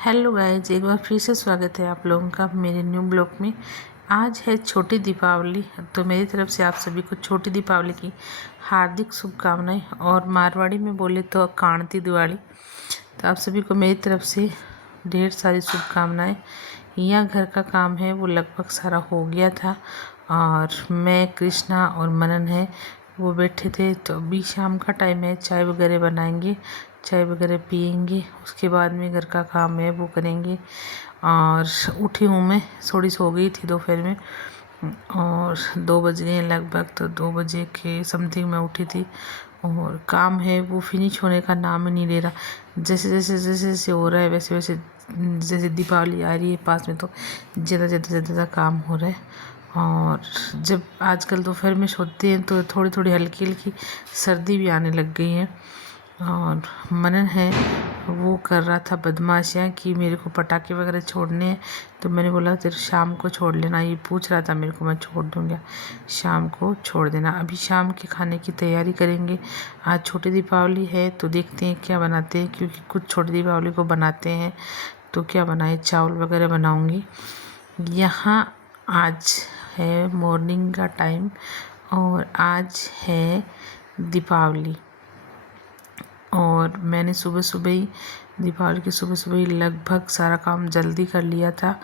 Hello guys, एक बार फिर से स्वागत है आप लोगों का मेरे न्यू ब्लॉग में। आज है छोटी दीपावली, तो मेरी तरफ से आप सभी को छोटी दीपावली की हार्दिक शुभकामनाएं। और मारवाड़ी में बोले तो कांति दिवाली। तो आप सभी को मेरी तरफ से ढेर सारी शुभकामनाएं। यहाँ घर का काम है वो लगभग सारा हो गया था, और मैं, कृष्णा और मनन है वो बैठे थे। तो अभी शाम का टाइम है, चाय वगैरह बनाएंगे, चाय वगैरह पियेंगे, उसके बाद में घर का काम है वो करेंगे। और उठी हूँ मैं, थोड़ी सो गई थी दोपहर में, और 2 बज गए लगभग। तो 2 बजे के समथिंग मैं उठी थी, और काम है वो फिनिश होने का नाम ही नहीं ले रहा। जैसे हो रहा है वैसे वैसे, जैसे दीपावली आ रही है पास में, तो ज़्यादा काम हो रहा है। और जब आजकल दोपहर में सोते हैं तो थोड़ी थोड़ी हल्की हल्की सर्दी भी आने लग गई है। और मनन है वो कर रहा था बदमाशियाँ कि मेरे को पटाखे वगैरह छोड़ने हैं। तो मैंने बोला तेरे शाम को छोड़ लेना। ये पूछ रहा था मेरे को, मैं छोड़ दूँगा, शाम को छोड़ देना। अभी शाम के खाने की तैयारी करेंगे। आज छोटी दीपावली है तो देखते हैं क्या बनाते हैं, क्योंकि कुछ छोटी दीपावली को बनाते हैं। तो क्या बनाए, चावल वगैरह बनाऊँगी। यहाँ आज है मॉर्निंग का टाइम, और आज है दीपावली। और मैंने सुबह सुबह ही, दीपावली की सुबह सुबह ही लगभग सारा काम जल्दी कर लिया था।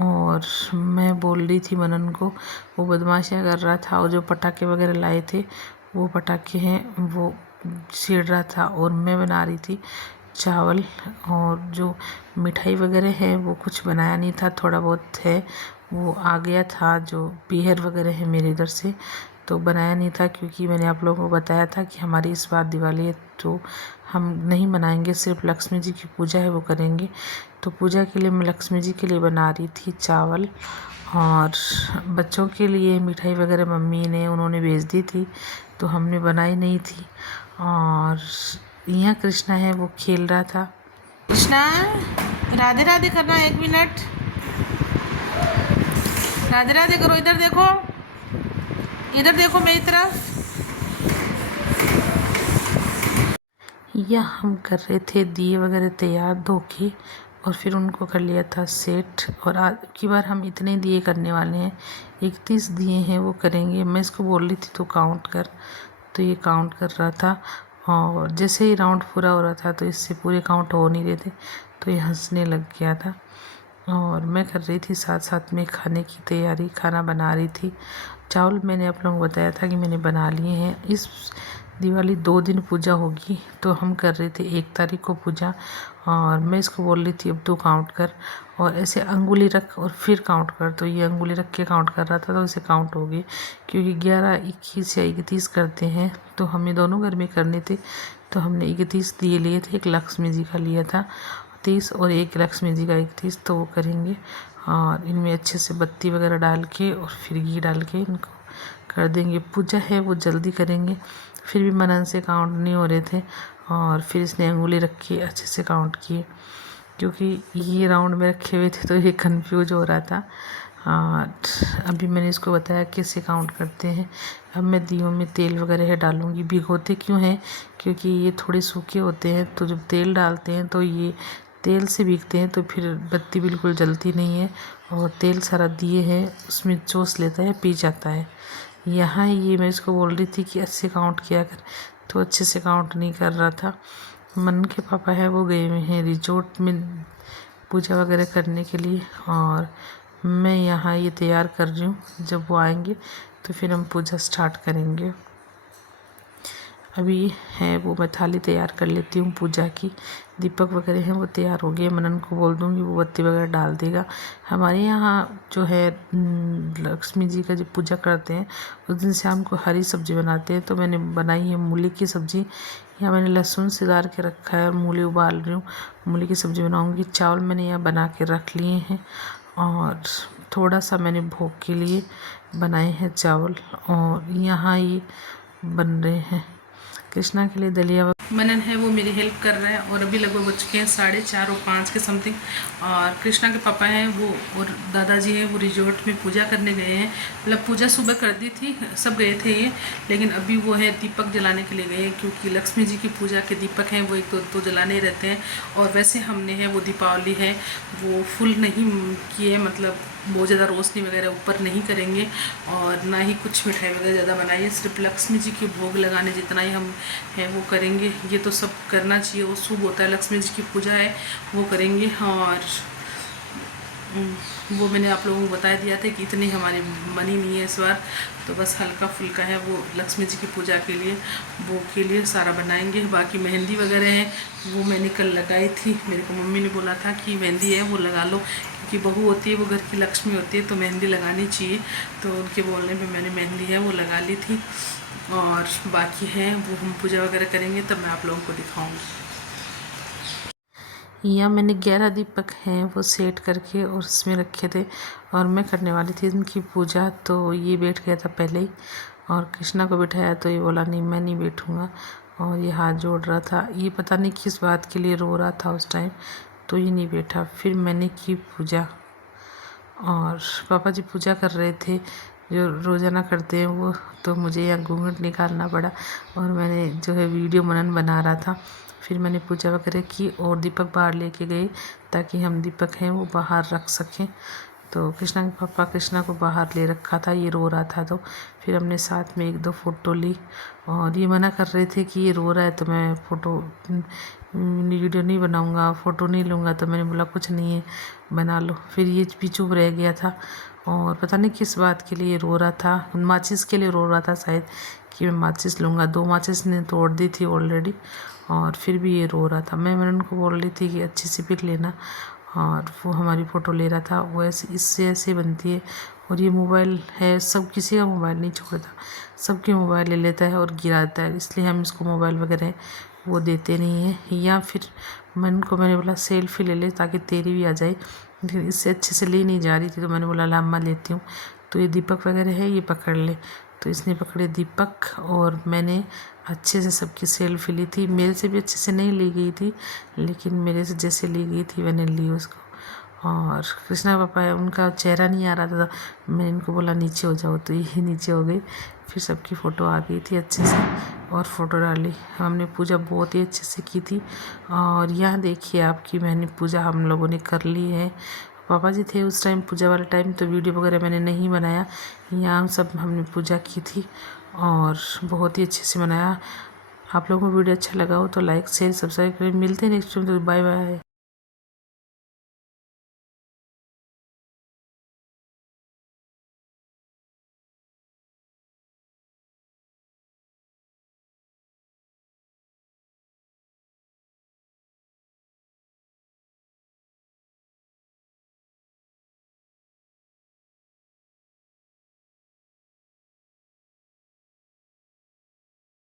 और मैं बोल रही थी मनन को, वो बदमाशियाँ कर रहा था, और जो पटाखे वगैरह लाए थे वो पटाखे हैं वो छेड़ रहा था, और मैं बना रही थी चावल। और जो मिठाई वगैरह है वो कुछ बनाया नहीं था, थोड़ा बहुत है वो आ गया था, जो पीहर वगैरह है मेरे इधर से, तो बनाया नहीं था। क्योंकि मैंने आप लोगों को बताया था कि हमारी इस बार दिवाली है तो हम नहीं मनाएंगे, सिर्फ लक्ष्मी जी की पूजा है वो करेंगे। तो पूजा के लिए मैं लक्ष्मी जी के लिए बना रही थी चावल, और बच्चों के लिए मिठाई वगैरह मम्मी ने उन्होंने भेज दी थी, तो हमने बनाई नहीं थी। और यहाँ कृष्णा है वो खेल रहा था। कृष्णा, राधे राधे करना, 1 मिनट, राधे राधे करो। इधर देखो, इधर देखो मेरी तरफ। यह हम कर रहे थे दिए वगैरह तैयार धो के, और फिर उनको कर लिया था सेट। और आज की बार हम इतने दिए करने वाले हैं, 31 दिए हैं वो करेंगे। मैं इसको बोल रही थी तो काउंट कर, तो ये काउंट कर रहा था। और जैसे ही राउंड पूरा हो रहा था तो इससे पूरे काउंट हो नहीं रहे थे, तो ये हंसने लग गया था। और मैं कर रही थी साथ साथ में खाने की तैयारी, खाना बना रही थी। चावल मैंने आप लोगों को बताया था कि मैंने बना लिए हैं। इस दिवाली 2 दिन पूजा होगी, तो हम कर रहे थे 1 तारीख को पूजा। और मैं इसको बोल रही थी अब तू काउंट कर, और ऐसे अंगुली रख और फिर काउंट कर। तो ये अंगुली रख के काउंट कर रहा था, तो इसे काउंट हो गई। क्योंकि 11, 21 या 31 करते हैं, तो हमें दोनों घर में करने थे। तो हमने 31 दिए लिए थे, एक लक्ष्मी जी का लिया था 30, और एक लक्ष्मी जी का 31, तो वो करेंगे। और इनमें अच्छे से बत्ती वगैरह डाल के और फिर घी डाल के इनको कर देंगे। पूजा है वो जल्दी करेंगे। फिर भी मनन से काउंट नहीं हो रहे थे, और फिर इसने अंगुली रखी अच्छे से काउंट किए। क्योंकि ये राउंड में रखे हुए थे तो ये कंफ्यूज हो रहा था। और अभी मैंने इसको बताया कैसे काउंट करते हैं। अब मैं दियों में तेल वगैरह डालूँगी। भिगोते क्यों हैं, क्योंकि ये थोड़े सूखे होते हैं, तो जब तेल डालते हैं तो ये तेल से भीगते हैं, तो फिर बत्ती बिल्कुल जलती नहीं है, और तेल सारा दिए हैं उसमें चूस लेता है, पी जाता है। यहाँ ये मैं इसको बोल रही थी कि अच्छे काउंट किया कर, तो अच्छे से काउंट नहीं कर रहा था। मन के पापा है वो गए हुए हैं रिजॉर्ट में पूजा वगैरह करने के लिए, और मैं यहाँ ये तैयार कर रही हूँ। जब वो आएंगे तो फिर हम पूजा स्टार्ट करेंगे। अभी है वो मैं थाली तैयार कर लेती हूँ पूजा की। दीपक वगैरह हैं वो तैयार हो गए, मनन को बोल दूँगी वो बत्ती वगैरह डाल देगा। हमारे यहाँ जो है लक्ष्मी जी का जब पूजा करते हैं उस दिन शाम को हरी सब्जी बनाते हैं। तो मैंने बनाई है मूली की सब्ज़ी। यहाँ मैंने लहसुन सिदार के रखा है और मूली उबाल रही हूँ, मूली की सब्ज़ी बनाऊँगी। चावल मैंने यहाँ बना के रख लिए हैं, और थोड़ा सा मैंने भोग के लिए बनाए हैं चावल। और यहाँ ये बन रहे हैं कृष्णा के लिए दलिया मनन है वो मेरी हेल्प कर रहा है। और अभी लगभग बज चुके हैं 4:30 और 5 के समथिंग। और कृष्णा के पापा हैं वो और दादाजी हैं वो रिजॉर्ट में पूजा करने गए हैं। मतलब पूजा सुबह कर दी थी, सब गए थे ये, लेकिन अभी वो है दीपक जलाने के लिए गए हैं, क्योंकि लक्ष्मी जी की पूजा के दीपक हैं वो एक तो जलाने रहते हैं। और वैसे हमने है वो दीपावली है वो फुल नहीं किए, मतलब बहुत ज़्यादा रोशनी वगैरह ऊपर नहीं करेंगे और ना ही कुछ मिठाई वगैरह ज़्यादा बनाइए, सिर्फ लक्ष्मी जी के भोग लगाने जितना ही हम है वो करेंगे। ये तो सब करना चाहिए, वो शुभ होता है, लक्ष्मी जी की पूजा है वो करेंगे। और वो मैंने आप लोगों को बता दिया था कि इतनी हमारी मनी नहीं है इस बार, तो बस हल्का फुल्का है वो लक्ष्मी जी की पूजा के लिए वो के लिए सारा बनाएंगे। बाकी मेहंदी वगैरह है वो मैंने कल लगाई थी, मेरे को मम्मी ने बोला था कि मेहंदी है वो लगा लो, क्योंकि बहू होती है वो घर की लक्ष्मी होती है तो मेहंदी लगानी चाहिए। तो उनके बोलने पे मैंने मेहंदी है वो लगा ली थी। और बाकी है वो हम पूजा वगैरह करेंगे तब मैं आप लोगों को दिखाऊंगी। यहाँ मैंने 11 दीपक हैं वो सेट करके और उसमें रखे थे और मैं करने वाली थी इनकी पूजा, तो ये बैठ गया था पहले ही। और कृष्णा को बिठाया तो ये बोला नहीं मैं नहीं बैठूँगा, और ये हाथ जोड़ रहा था, ये पता नहीं किस बात के लिए रो रहा था उस टाइम, तो ये नहीं बैठा। फिर मैंने की पूजा और पापा जी पूजा कर रहे थे जो रोज़ाना करते हैं वो, तो मुझे यहाँ घूंघट निकालना पड़ा और मैंने जो है वीडियो मनन बना रहा था। फिर मैंने पूजा वगैरह की और दीपक बाहर लेके गए ताकि हम दीपक हैं वो बाहर रख सकें। तो कृष्णा के पापा कृष्णा को बाहर ले रखा था, ये रो रहा था, तो फिर हमने साथ में 1-2 फ़ोटो ली। और ये मना कर रहे थे कि ये रो रहा है तो मैं फ़ोटो वीडियो नहीं बनाऊंगा, फ़ोटो नहीं लूँगा, तो मैंने बोला कुछ नहीं है बना लो। फिर ये भी चुप रह गया था और पता नहीं किस बात के लिए रो रहा था, माचिस के लिए रो रहा था शायद कि मैं माचिस लूँगा। 2 माचिस ने तोड़ दी थी ऑलरेडी और फिर भी ये रो रहा था। मैं उनको बोल रही थी कि अच्छी सी पिक लेना, और वो हमारी फ़ोटो ले रहा था। वो ऐसे इससे ऐसे बनती है। और ये मोबाइल है, सब किसी का मोबाइल नहीं छोड़ता, सबके मोबाइल ले लेता है और गिराता है, इसलिए हम इसको मोबाइल वगैरह वो देते नहीं हैं। या फिर मैंने बोला सेल्फी ले ले ताकि तेरी भी आ जाए, लेकिन इससे अच्छे से ले नहीं जा रही थी, तो मैंने बोला ला मैं लेती हूँ। तो ये दीपक वगैरह है ये पकड़ ले, तो इसने पकड़े दीपक और मैंने अच्छे से सबकी सेल्फी ली थी। मेरे से भी अच्छे से नहीं ली गई थी, लेकिन मेरे से जैसे ली गई थी मैंने ली उसको। और कृष्णा पापा है उनका चेहरा नहीं आ रहा था, मैंने इनको बोला नीचे हो जाओ, तो ये नीचे हो गई। फिर सबकी फ़ोटो आ गई थी अच्छे से और फ़ोटो डाली। हमने पूजा बहुत ही अच्छे से की थी। और यहाँ देखिए आपकी मैंने पूजा हम लोगों ने कर ली है। पापा जी थे उस टाइम पूजा वाले टाइम, तो वीडियो वगैरह मैंने नहीं बनाया। यहाँ सब हमने पूजा की थी और बहुत ही अच्छे से मनाया। आप लोगों को वीडियो अच्छा लगा हो तो लाइक शेयर सब्सक्राइब करें। मिलते हैं नेक्स्ट टाइम, तो बाय बाय।